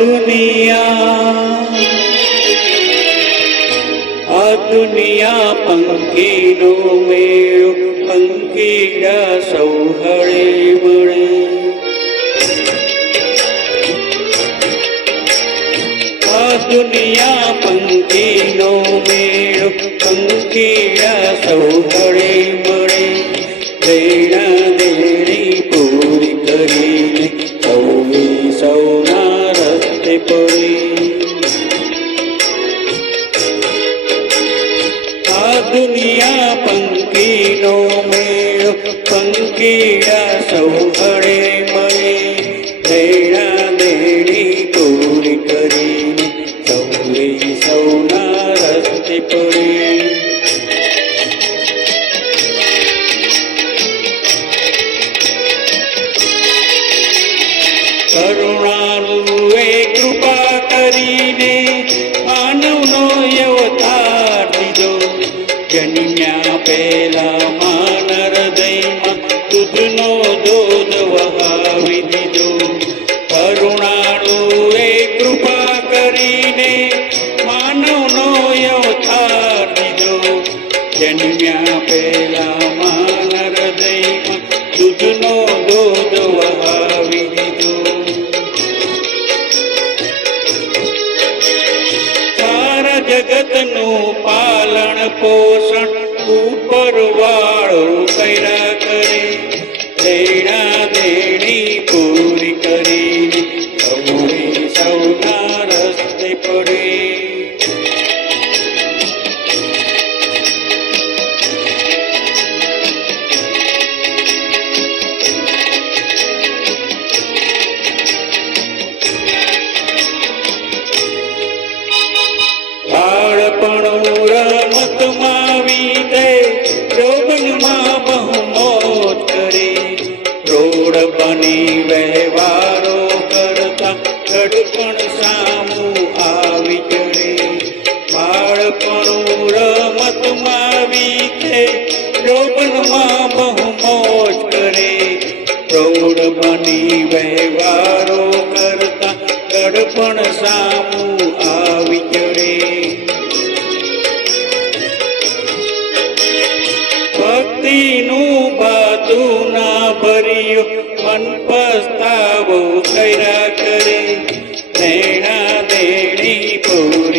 દુનિયા આ દુનિયા પંખીનો મેળો પંખીડા સૌ હળે મળે આ દુનિયા પંખીનો મેળો પંખીડા સૌ હળે મળે પ્રેરણા રસ્તે પડી આ દુનિયા પંખીનો મેળો પંખીડા સૌ જન્મ્યા પહેલા માન હૃદયમાં દૂધનો દૂધ વહાવી દીધો. સારા જગતનું પાલન પોષણ ઉપર કરતા સામું આવી ચડે બાળપણું રમતમાં વીતે જોબનમાં બહુ મોજ કરતા ગડપણ સામું આવી ચડે ભક્તિનું બાતું ના ભર્યું, મન પસ્તાવો કર્યા.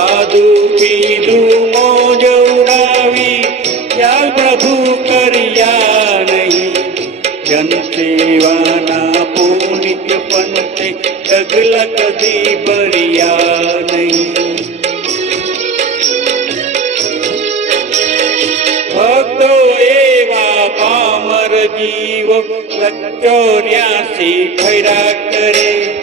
ખાધું પીધું મોજ ઉડાવી. યા પ્રભુ કર્યા નહીં. જન સેવાના પુનિત પંથે ડગલા કદી ભર્યા એવા પામર જીવો ચોર્યાસી ખૈરા કરે.